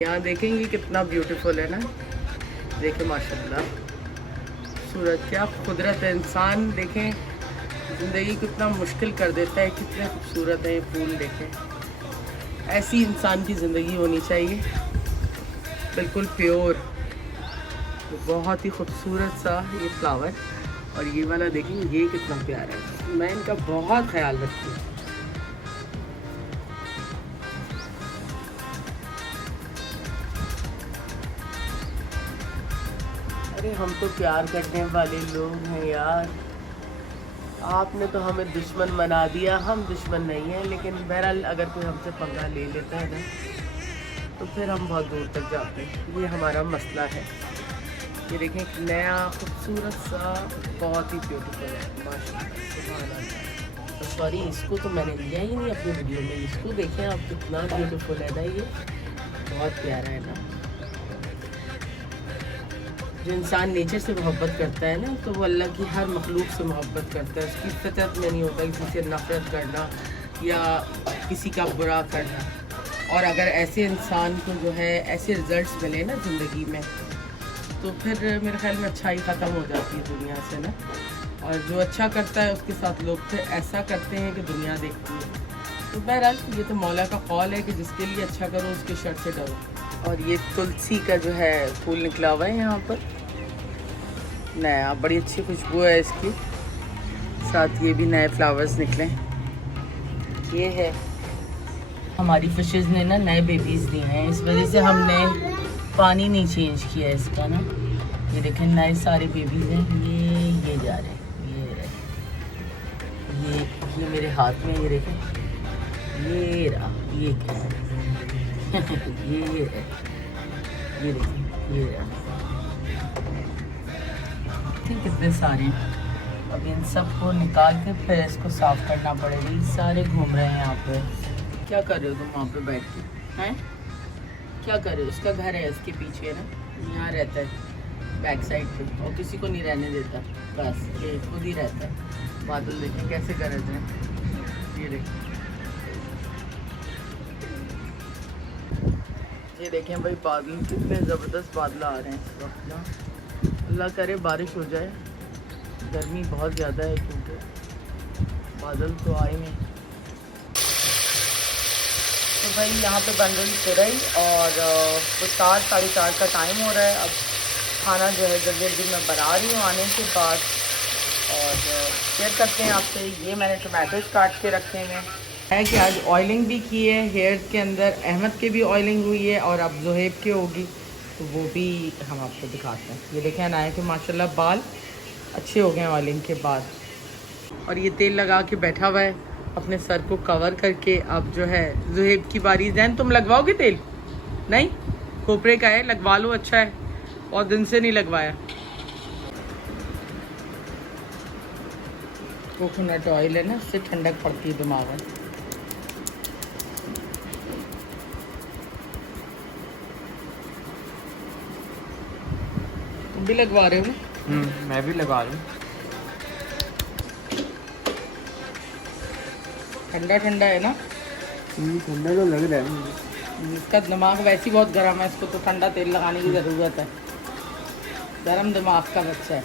यहाँ देखेंगे कितना ब्यूटीफुल है ना। देखें माशाल्लाह सूरज, क्या कुदरत है। इंसान देखें ज़िंदगी कितना मुश्किल कर देता है, कितने खूबसूरत है ये फूल। देखें ऐसी इंसान की ज़िंदगी होनी चाहिए, बिल्कुल प्योर। बहुत ही खूबसूरत सा ये फ्लावर। और ये वाला देखें, ये कितना प्यारा है। मैं इनका बहुत ख्याल रखती हूँ। अरे हम तो प्यार करने वाले लोग हैं यार। आपने तो हमें दुश्मन बना दिया। हम दुश्मन नहीं हैं, लेकिन बहरहाल अगर कोई हमसे पंगा ले लेता है ना तो फिर हम बहुत दूर तक जाते हैं। ये हमारा मसला है। ये देखें एक नया खूबसूरत सा, बहुत ही ब्यूटीफुल है माशाल्लाह, सुभान अल्लाह। तो सॉरी, इसको तो मैंने लिया ही नहीं अपनी वीडियो में। इसको देखें आप, कितना ब्यूटीफुल है ना, ये बहुत प्यारा है ना। जो इंसान नेचर से मोहब्बत करता है ना, तो वो अल्लाह की हर मखलूक से मोहब्बत करता है। उसकी फितरत में नहीं होता किसी से नफ़रत करना या किसी का बुरा करना। और अगर ऐसे इंसान को जो है ऐसे रिज़ल्ट्स मिले ना ज़िंदगी में, तो फिर मेरे ख्याल में अच्छाई ख़त्म हो जाती है दुनिया से ना। और जो अच्छा करता है उसके साथ लोग फिर ऐसा करते हैं कि दुनिया देखती है। तो बहरहाल ये तो मौला का कौल है कि जिसके लिए अच्छा करो उसके शर से डरो। और ये तुलसी का जो है फूल निकला हुआ है यहाँ पर नया, बड़ी अच्छी खुशबू है इसकी। साथ ये भी नए फ्लावर्स निकले। ये है हमारी फिशेस ने ना नए बेबीज़ दिए हैं, इस वजह से हमने पानी नहीं चेंज किया इसका ना। ये देखें नए सारे बेबीज़ हैं। ये जा रहे हैं, ये मेरे हाथ में। ये देखें, ये रहा, ये क्या है ये देखें, ये रहा। कितने सारे हैं। अब इन सबको निकाल के फिर इसको साफ़ करना पड़ेगा। ये सारे घूम रहे हैं यहाँ पे। क्या कर रहे हो तुम वहाँ पे बैठ के? हैं क्या कर रहे हो? उसका घर है उसके पीछे ना, यहाँ रहता है बैक साइड पे, और किसी को नहीं रहने देता, बस ये खुद ही रहता है। बादल देखें कैसे कर रहे थे। ये देखें भाई, बादल कितने ज़बरदस्त बादल आ रहे हैं इस वक्त ना। अल्लाह करे बारिश हो जाए। गर्मी बहुत ज़्यादा है क्योंकि बादल तो आए नहीं। तो भाई यहाँ पे बन रही तुरई, और तो 4 साढ़े 4 का टाइम हो रहा है। अब खाना जो है जल्दी जल्दी मैं बना रही हूँ आने के बाद, और शेयर करते हैं आपसे। ये मैंने टमाटोज काट के रखे हुए हैं कि आज ऑयलिंग भी की है हेयर्स के अंदर। अहमद के भी ऑयलिंग हुई है और अब ज़ुहैब के होगी, तो वो भी हम आपको दिखाते हैं। ये देखें अनाया के माशाल्लाह बाल अच्छे हो गए हैं ऑयलिंग के बाद। और ये तेल लगा के बैठा हुआ है अपने सर को कवर करके। अब जो है ज़ुहैब की बारी। जैन तुम लगवाओगे तेल? नहीं, खोपरे का है, लगवा लो, अच्छा है। और दिन से नहीं लगवाया। कोकोनट ऑयल है ना, उससे ठंडक पड़ती है दिमाग में। तुम भी लगवा रहे हो? मैं भी लगा रही हूँ। ठंडा ठंडा है ना? ठंडा तो लग रहा है। इसका दिमाग वैसे ही बहुत गर्म है, इसको तो ठंडा तेल लगाने की ज़रूरत है। गर्म दिमाग का बच्चा है।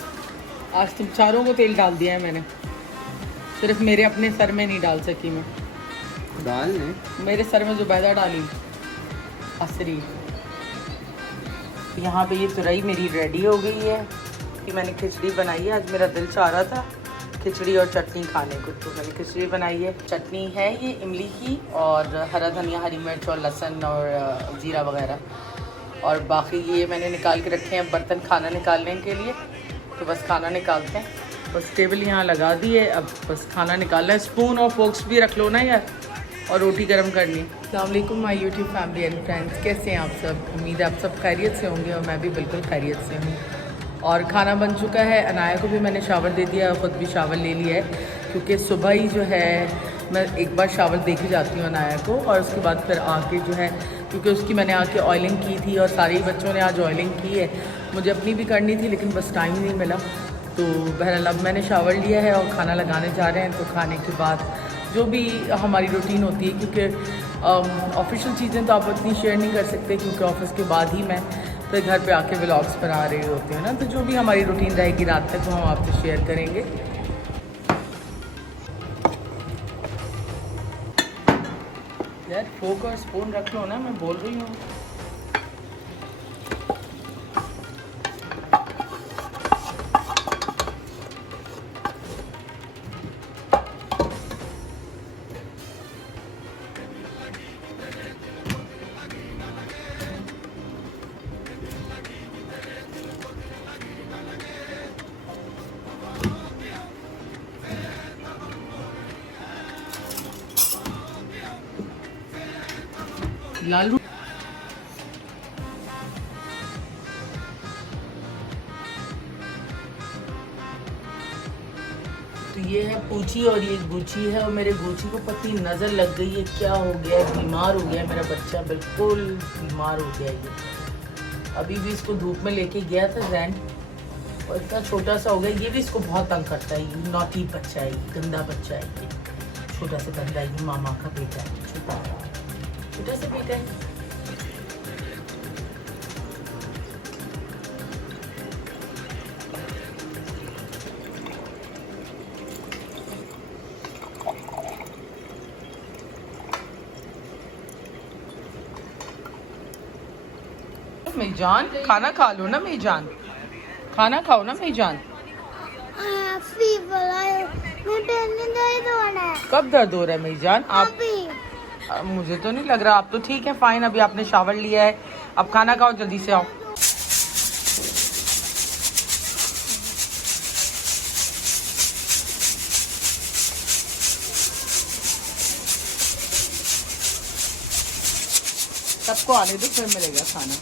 आज तुम चारों को तेल डाल दिया है मैंने, सिर्फ मेरे अपने सर में नहीं डाल सकी मैं। दाल ने मेरे सर में जुबैदा डाली असरी। यहाँ पे ये तुरई मेरी रेडी हो गई है कि मैंने खिचड़ी बनाई है। आज मेरा दिल चाह रहा था खिचड़ी और चटनी खाने को, तो मैंने खिचड़ी बनाई है। चटनी है ये इमली की, और हरा धनिया, हरी मिर्च और लहसुन और ज़ीरा वगैरह। और बाकी ये मैंने निकाल के रखे हैं बर्तन खाना निकालने के लिए। तो बस खाना निकालते हैं। बस टेबल यहाँ लगा दी है, अब बस खाना निकालना है। स्पून और फोक्स भी रख लो ना यार, और रोटी गर्म करनी। अस्सलाम वालेकुम my YouTube family and friends, कैसे हैं आप सब? उम्मीद है आप सब खैरियत से होंगे, और मैं भी बिल्कुल खैरियत से हूँ। और खाना बन चुका है। अनाया को भी मैंने शावर दे दिया और ख़ुद भी शावर ले लिया है, क्योंकि सुबह ही जो है मैं एक बार शावर दे के जाती हूँ अनाया को, और उसके बाद फिर आके जो है, क्योंकि उसकी मैंने आके ऑयलिंग की थी और सारे ही बच्चों ने आज ऑयलिंग की है। मुझे अपनी भी करनी थी लेकिन बस टाइम नहीं मिला। तो बहरहाल अब मैंने शावर लिया है और खाना लगाने जा रहे हैं। तो खाने के बाद जो भी हमारी रूटीन होती है, क्योंकि ऑफिशियल चीज़ें तो आप उतनी शेयर नहीं कर सकते क्योंकि ऑफिस के बाद ही मैं फिर घर पे आके व्लॉग्स बना रही होती हूँ ना, तो जो भी हमारी रूटीन रहेगी रात तक वो हम आपसे शेयर करेंगे। यार फोक और स्पून रख लो ना, मैं बोल रही हूँ। लालू तो ये है पूची और ये गुची है, और मेरे गुची को पति नज़र लग गई है। क्या हो गया है? बीमार हो गया है मेरा बच्चा, बिल्कुल बीमार हो गया है ये। अभी भी इसको धूप में लेके गया था जैन, और इतना छोटा सा हो गया। ये भी इसको बहुत तंग करता है, ये नॉटी बच्चा है, ये गंदा बच्चा है, ये छोटा सा गंदा है, ये मामा का बेटा है, छोटा सा बेटा है। मेरी जान खाना खा लो ना, मेरी जान खाना खाओ ना मेरी जान। कब दर्द हो रहा है मेरी जान? आप मुझे तो नहीं लग रहा, आप तो ठीक है, फाइन। अभी आपने शावर लिया है, अब खाना खाओ, जल्दी से आओ। सबको आने दो, फिर मिलेगा खाना।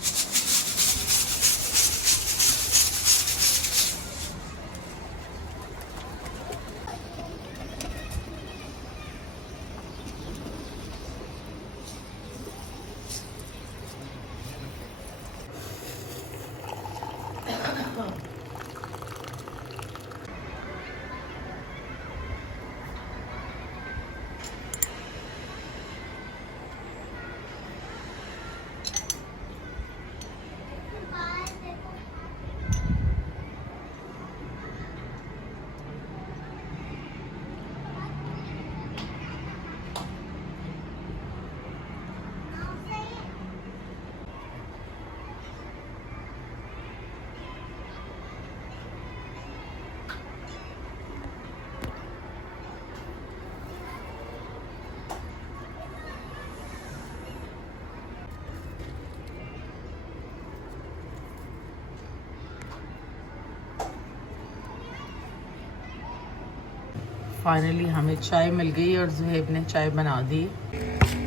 फाइनली हमें चाय मिल गई और ज़ुहैब ने चाय बना दी।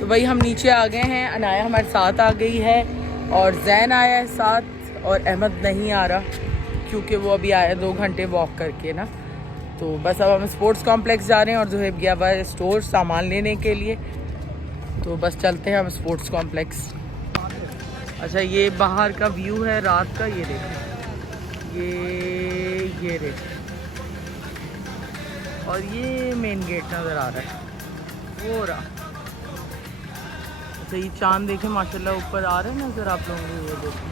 तो भाई हम नीचे आ गए हैं, अनाया हमारे साथ आ गई है और जैन आया है साथ, और अहमद नहीं आ रहा क्योंकि वो अभी आया 2 घंटे वॉक करके ना। तो बस अब हम स्पोर्ट्स कॉम्प्लेक्स जा रहे हैं और ज़ुहैब गया हुआ है स्टोर सामान लेने के लिए। तो बस चलते हैं हम स्पोर्ट्स कॉम्प्लेक्स। अच्छा ये बाहर का व्यू है रात का, ये देखें, ये देखें, और ये मेन गेट नज़र आ रहा है वो रहा। तो ये चांद देखें माशाल्लाह ऊपर आ रहा है नज़र आप लोगों को, ये देखें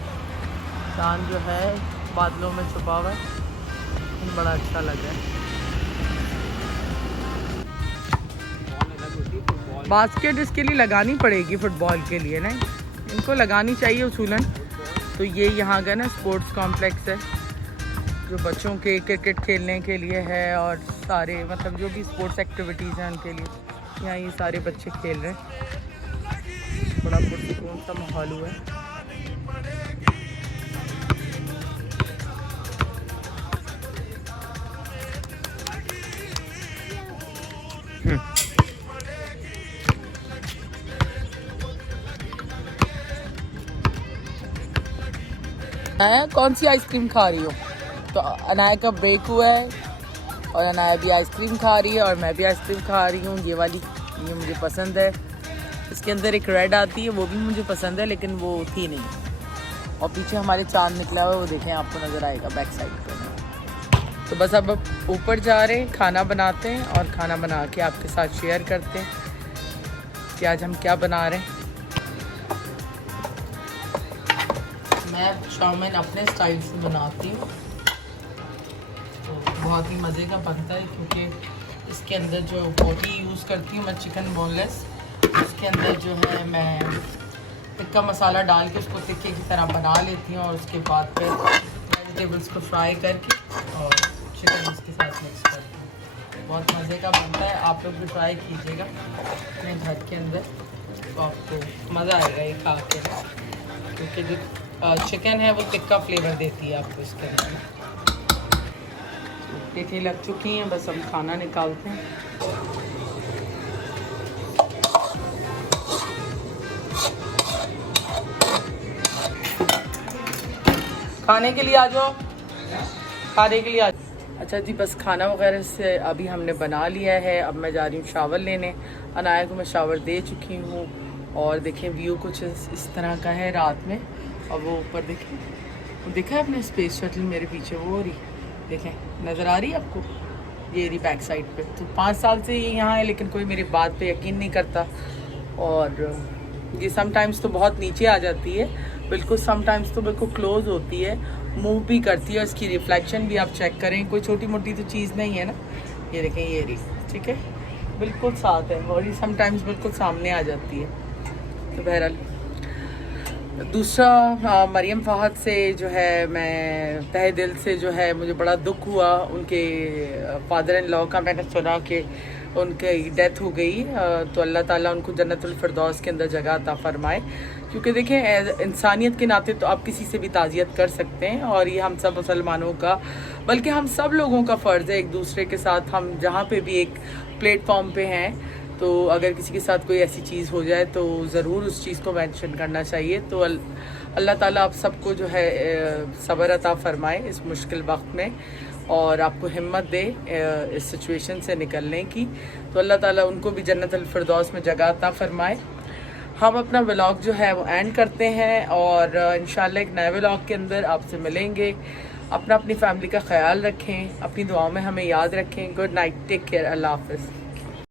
चांद जो है बादलों में छुपा हुआ है, बड़ा अच्छा लग रहा है। बास्केट इसके लिए लगानी पड़ेगी फुटबॉल के लिए ना, इनको लगानी चाहिए उसूलन। तो ये यहाँ का ना स्पोर्ट्स कॉम्प्लेक्स है जो बच्चों के क्रिकेट खेलने के लिए है, और सारे मतलब जो भी स्पोर्ट्स एक्टिविटीज़ हैं उनके लिए यहाँ ये सारे बच्चे खेल रहे हैं। बड़ा पुरसुकून सा माहौल हुआ है। कौन सी आइसक्रीम खा रही हो? तो अनाया का ब्रेक हुआ है और अनाया भी आइसक्रीम खा रही है और मैं भी आइसक्रीम खा रही हूँ। ये वाली ये मुझे पसंद है, इसके अंदर एक रेड आती है वो भी मुझे पसंद है लेकिन वो थी नहीं। और पीछे हमारे चांद निकला हुआ है वो देखें, आपको नज़र आएगा बैक साइड पर। तो बस अब ऊपर जा रहे हैं, खाना बनाते हैं और खाना बना के आपके साथ शेयर करते हैं। कि आज हम क्या बना रहे हैं। मैं चाउमीन अपने स्टाइल से बनाती हूँ, तो बहुत ही मज़े का बनता है, क्योंकि इसके अंदर जो बोटी यूज़ करती हूँ मैं चिकन बोनलेस, उसके अंदर जो है मैं टिक्का मसाला डाल के उसको टिक्के की तरह बना लेती हूँ, और उसके बाद फिर वेजिटेबल्स को फ्राई करके और चिकन इसके साथ मिक्स करती हूँ। बहुत मज़े का बनता है, आप लोग भी ट्राई कीजिएगा अपने घर के अंदर, तो आपको मज़ा आएगा ये खा के, क्योंकि जो चिकन है वो टिक्का फ्लेवर देती है आपको इसके अंदर। प्लेटें लग चुकी हैं, बस हम खाना निकालते हैं। खाने के लिए आ जाओ, खाने के लिए आ जाओ। अच्छा जी, बस खाना वगैरह से अभी हमने बना लिया है। अब मैं जा रही हूँ शावर लेने। अनाया को मैं शावर दे चुकी हूँ, और देखें व्यू कुछ इस तरह का है रात में। और वो ऊपर देखें, वो देखा है अपने स्पेस शटल मेरे पीछे, वो हो रही देखें, नज़र आ रही है आपको, ये रही बैक साइड पे। तो 5 साल से ये यहाँ है, लेकिन कोई मेरी बात पे यकीन नहीं करता, और ये समटाइम्स तो बहुत नीचे आ जाती है बिल्कुल, समटाइम्स तो बिल्कुल क्लोज होती है, मूव भी करती है। इसकी रिफ्लेक्शन भी आप चेक करें, कोई छोटी मोटी तो चीज़ नहीं है ना। ये देखें, ये रही, ठीक है, बिल्कुल साथ है, और ये समटाइम्स बिल्कुल सामने आ जाती है। तो बहरहाल दूसरा, मरियम फ़ाहद से जो है मैं तहे दिल से जो है मुझे बड़ा दुख हुआ। उनके फादर इन लॉ का मैंने सुना कि उनकी डेथ हो गई, तो अल्लाह ताला उनको जन्नतुल फिरदौस के अंदर जगह अता फरमाए। क्योंकि देखें, इंसानियत के नाते तो आप किसी से भी ताज़ियत कर सकते हैं, और ये हम सब मुसलमानों का, बल्कि हम सब लोगों का फ़र्ज़ है एक दूसरे के साथ, हम जहाँ पे भी एक प्लेटफॉर्म पे हैं, तो अगर किसी के साथ कोई ऐसी चीज़ हो जाए तो ज़रूर उस चीज़ को मेंशन करना चाहिए। तो अल्लाह ताला आप सबको जो है सब्र अता फ़रमाए इस मुश्किल वक्त में, और आपको हिम्मत दे इस सिचुएशन से निकलने की। तो अल्लाह ताला उनको भी जन्नतुल फिरदौस में जगह अता फ़रमाए। हम अपना व्लॉग जो है वो एंड करते हैं, और इंशाल्लाह एक नए व्लॉग के अंदर आपसे मिलेंगे। अपनी फैमिली का ख्याल रखें, अपनी दुआओं में हमें याद रखें। गुड नाइट, टेक केयर, अल्लाह हाफ़िज़।